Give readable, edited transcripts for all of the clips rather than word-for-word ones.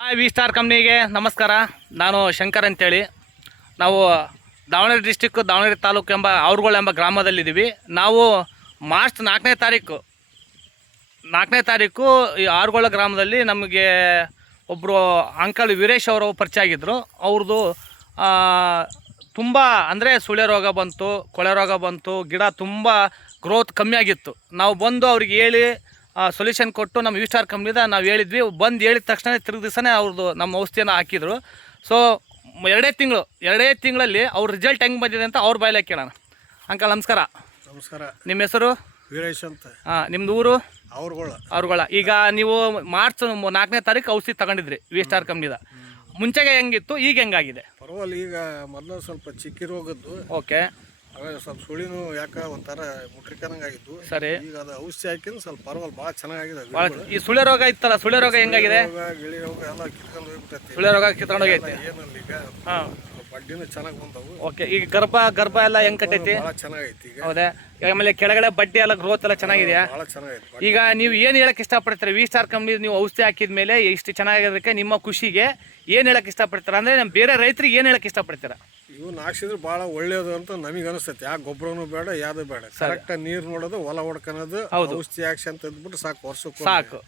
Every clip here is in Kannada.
ವಿ ಸ್ಟಾರ್ ಕಂಪ್ನಿಗೆ ನಮಸ್ಕಾರ. ನಾನು ಶಂಕರ್ ಅಂತೇಳಿ. ನಾವು ದಾವಣಗೆರೆ ಡಿಸ್ಟಿಕ್ಕು ದಾವಣಗೆರೆ ತಾಲೂಕು ಎಂಬ ಗ್ರಾಮದಲ್ಲಿದ್ದೀವಿ. ನಾವು ಮಾರ್ಚ್ 4ನೇ ತಾರೀಕು ಈ ಆರುಗೋಳ ಗ್ರಾಮದಲ್ಲಿ ನಮಗೆ ಒಬ್ಬರು ಅಂಕಲ್ ವೀರೇಶ್ ಅವರು ಪರಿಚಯ ಆಗಿದ್ದರು. ಅವ್ರದ್ದು ತುಂಬ ಅಂದರೆ ಸುಳೆ ರೋಗ ಬಂತು, ಕೊಳೆ ರೋಗ ಬಂತು, ಗಿಡ ತುಂಬ ಗ್ರೋತ್ ಕಮ್ಮಿ ಆಗಿತ್ತು. ನಾವು ಬಂದು ಅವ್ರಿಗೆ ಹೇಳಿ ಸೊಲ್ಯೂಷನ್ ಕೊಟ್ಟು ನಮ್ಮ ವಿ ಸ್ಟಾರ್ ಕಂಪ್ನಿದ ನಾವು ಹೇಳಿದ್ವಿ. ಬಂದು ಹೇಳಿದ ತಕ್ಷಣ ತಿರುಗಿ ದಿವಸನೇ ಅವ್ರದ್ದು ನಮ್ಮ ಔಷಧಿಯನ್ನು ಹಾಕಿದರು. ಸೊ ಎರಡೇ ತಿಂಗಳಲ್ಲಿ ಅವ್ರ ರಿಸಲ್ಟ್ ಹೆಂಗೆ ಬಂದಿದೆ ಅಂತ ಅವ್ರ ಬಾಯಲ್ಲೇ ಕೇಳೋಣ. ಅಂಕಲ್ ನಮಸ್ಕಾರ. ನಮಸ್ಕಾರ. ನಿಮ್ಮ ಹೆಸರು? ವೀರೇಶ್ ಅಂತ. ನಿಮ್ಮದು ಊರು? ಅವ್ರುಗಳ. ಈಗ ನೀವು ಮಾರ್ಚ್ 4ನೇ ತಾರೀಕು ಔಷಧಿ ತಗೊಂಡಿದ್ರಿ ವಿ ಸ್ಟಾರ್ ಕಂಪ್ನಿದ. ಮುಂಚೆಗೆ ಹೆಂಗಿತ್ತು, ಈಗ ಹೆಂಗಾಗಿದೆ? ಪರವಾಗಿಲ್ಲ. ಈಗ ಮೊದಲು ಸ್ವಲ್ಪ ಚಿಕ್ಕಿರೋಗದ್ದು. ಓಕೆ. ಆಮೇಲೆ ಸ್ವಲ್ಪ ಸುಳಿನೂ ಯಾಕೆ ಒಂಥರ ಮುಟ್ರಿಕನಂಗೆ ಆಗಿದ್ದು. ಸರಿ. ಈಗ ಅದು ಔಷಧಿ ಹಾಕಿದ್ರೆ ಸ್ವಲ್ಪ ಪರವಾಗಿಲ್ಲ, ಭಾಳ ಚೆನ್ನಾಗಿದೆ. ಈ ಸುಳೆ ರೋಗ ಇತ್ತಲ್ಲ, ಸುಳೆ ರೋಗ ಹೆಂಗಾಗಿದೆ? ಗಿಳಿ ರೋಗ ಎಲ್ಲ ಕಿತ್ಕೊಂಡು ಹೋಗ್ಬಿಟ್ಟೈತಿ. ಸುಳೆ ರೋಗ ಕಿತ್ಕೊಂಡು ಹೋಗೈತೆ. ಏನಲ್ಲ ಈಗ ಬಡ್ಡಿನೂ ಚೆನ್ನಾಗಿ ಬಂದವು. ಓಕೆ. ಈಗ ಗರ್ಭ ಎಲ್ಲ ಹೆಂಗ್ ಕಟ್ಟೈತಿ? ಭಾಳ ಚೆನ್ನಾಗೈತಿ ಈಗ. ಹೌದಾ? ಆಮೇಲೆ ಕೆಳಗಡೆ ಬಡ್ಡಿ ಎಲ್ಲ ಗ್ರೋತ್ ಎಲ್ಲ ಚೆನ್ನಾಗಿದೆಯಾ? ಭಾಳ ಚೆನ್ನಾಗೈತಿ. ಈಗ ನೀವು ಏನು ಹೇಳಕ್ ಇಷ್ಟಪಡ್ತೀರಾ? ವಿ ಸ್ಟಾರ್ ಕಂಪ್ನಿ ನೀವು ಔಷಧಿ ಹಾಕಿದ ಮೇಲೆ ಇಷ್ಟು ಚೆನ್ನಾಗಿರೋದಕ್ಕೆ ನಿಮ್ಮ ಖುಷಿಗೆ ಏನು ಹೇಳಕ್ ಇಷ್ಟಪಡ್ತೀರಾ? ಅಂದರೆ ನಮ್ಮ ಬೇರೆ ರೈತರಿಗೆ ಏನು ಹೇಳಕ್ ಇಷ್ಟಪಡ್ತೀರಾ? ಇವನ್ನ ಹಾಕ್ಸಿದ್ರೆ ಭಾಳ ಒಳ್ಳೇದು ಅಂತ ನಮಗೆ ಅನಿಸ್ತೈತಿ. ಯಾವ ಗೊಬ್ಬರನೂ ಬೇಡ, ಯಾವ್ದು ಬೇಡ. ಕರೆಕ್ಟಾಗಿ ನೀರು ನೋಡೋದು, ಹೊಲ ಹೊಡ್ಕೊಳೋದು, ಔಷಧಿ ಹಾಕ್ಸಿ ಅಂತ ಇದ್ಬಿಟ್ಟು ಸಾಕು. ಸಾಕು.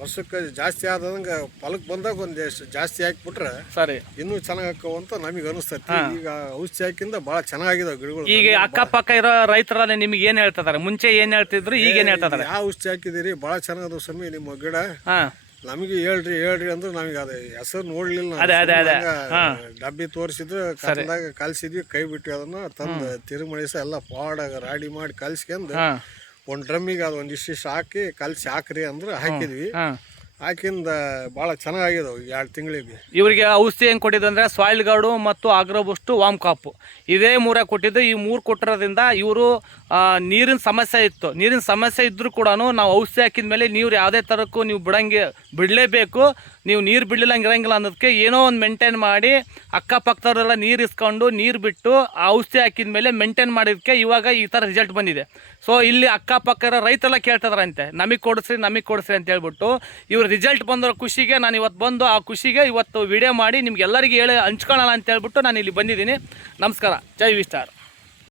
ವರ್ಷಕ್ಕೆ ಜಾಸ್ತಿ ಆದಂಗೆ ಫಲಕ್ಕೆ ಬಂದಾಗ ಒಂದು ಜಾಸ್ತಿ ಹಾಕಿಬಿಟ್ರೆ ಸರಿ ಇನ್ನೂ ಚೆನ್ನಾಗಿ ಹಾಕವು ಅಂತ ನಮಗೆ ಅನಿಸ್ತೈತಿ. ಈಗ ಔಷಧಿ ಹಾಕಿಂದ ಭಾಳ ಚೆನ್ನಾಗಿದಾವೆ ಗಿಡಗಳು. ಈಗ ಅಕ್ಕಪಕ್ಕ ಇರೋ ರೈತರಲ್ಲ ನಿಮಗೆ ಏನು ಹೇಳ್ತಿದ್ದಾರೆ? ಮುಂಚೆ ಏನು ಹೇಳ್ತಿದ್ರು, ಈಗ ಏನು ಹೇಳ್ತಿದ್ದಾರೆ? ಯಾವ ಔಷಧಿ ಹಾಕಿದಿರಿ, ಭಾಳ ಚೆನ್ನಾಗದ ಸಮಯ ನಿಮ್ಮ ಗಿಡ, ನಮಗೆ ಹೇಳ್ರಿ ಅಂದ್ರೆ ನಮಗೆ ಅದು ಹೆಸರು ನೋಡ್ಲಿಲ್ಲ. ಡಬ್ಬಿ ತೋರಿಸಿದ್ರು, ಕನ್ನದಾಗ ಕಲ್ಸಿದ್ವಿ, ಕೈ ಬಿಟ್ಟು ಅದನ್ನ ತಂದು ತಿರುಮಳಿಸ ಎಲ್ಲ ಪಾಡಾಗ ರಾಡಿ ಮಾಡಿ ಕಲ್ಸ್ಕೊಂಡು ಒಂದು ಡ್ರಮ್ಮಿಗೆ ಅದು ಒಂದಿಷ್ಟು ಹಾಕಿ ಕಲ್ಸಿ ಹಾಕ್ರಿ ಅಂದ್ರೆ ಹಾಕಿದ್ವಿ. ಹಾಕಿಂದ ಭಾಳ ಚೆನ್ನಾಗಿದಾವೆ 2 ತಿಂಗಳಿಗೆ. ಇವರಿಗೆ ಔಷಧಿ ಹೆಂಗೆ ಕೊಟ್ಟಿದ್ದು ಅಂದರೆ ಸಾಯಿಲ್ ಗಾರ್ಡು ಮತ್ತು ಆಗ್ರೋಬುಸ್ಟು ವಾಮ್ ಕಾಪು ಇದೇ 3 ಕೊಟ್ಟಿದ್ದು. ಈ 3 ಕೊಟ್ಟಿರೋದ್ರಿಂದ ಇವರು ನೀರಿನ ಸಮಸ್ಯೆ ಇದ್ದರೂ ಕೂಡ ನಾವು ಔಷಧಿ ಹಾಕಿದ ಮೇಲೆ ನೀರು ಯಾವುದೇ ಥರಕ್ಕೂ ನೀವು ಬಿಡಲೇಬೇಕು. ನೀವು ನೀರು ಬಿಡಲಿಲ್ಲ ಇರಂಗಿಲ್ಲ ಅನ್ನೋದಕ್ಕೆ ಏನೋ ಒಂದು ಮೇಂಟೈನ್ ಮಾಡಿ ಅಕ್ಕಪಕ್ಕದವರೆಲ್ಲ ನೀರು ಇಸ್ಕೊಂಡು ನೀರು ಬಿಟ್ಟು ಆ ಔಷಧಿ ಹಾಕಿದ ಮೇಲೆ ಮೇಂಟೈನ್ ಮಾಡಿದಕ್ಕೆ ಇವಾಗ ಈ ಥರ ರಿಸಲ್ಟ್ ಬಂದಿದೆ. ಸೊ ಇಲ್ಲಿ ಅಕ್ಕಪಕ್ಕ ರೈತರೆಲ್ಲ ಕೇಳ್ತಿದಾರಂತೆ, ನಮಗೆ ಕೊಡಿಸ್ರಿ ಅಂತ ಹೇಳ್ಬಿಟ್ಟು. ಇವ್ರ ರಿಸಲ್ಟ್ ಬಂದೋ ಖುಷಿಗೆ ನಾನು ಇವತ್ತು ಬಂದು ಆ ಖುಷಿಗೆ ಇವತ್ತು ವಿಡಿಯೋ ಮಾಡಿ ನಿಮ್ಗೆಲ್ಲರಿಗೆ ಹೇಳಿ ಹಂಚ್ಕೊಳ್ಳೋಣ ಅಂತ ಹೇಳ್ಬಿಟ್ಟು ನಾನು ಇಲ್ಲಿ ಬಂದಿದ್ದೀನಿ. ನಮಸ್ಕಾರ. ಜೈ ವಿ ಸ್ಟಾರ್.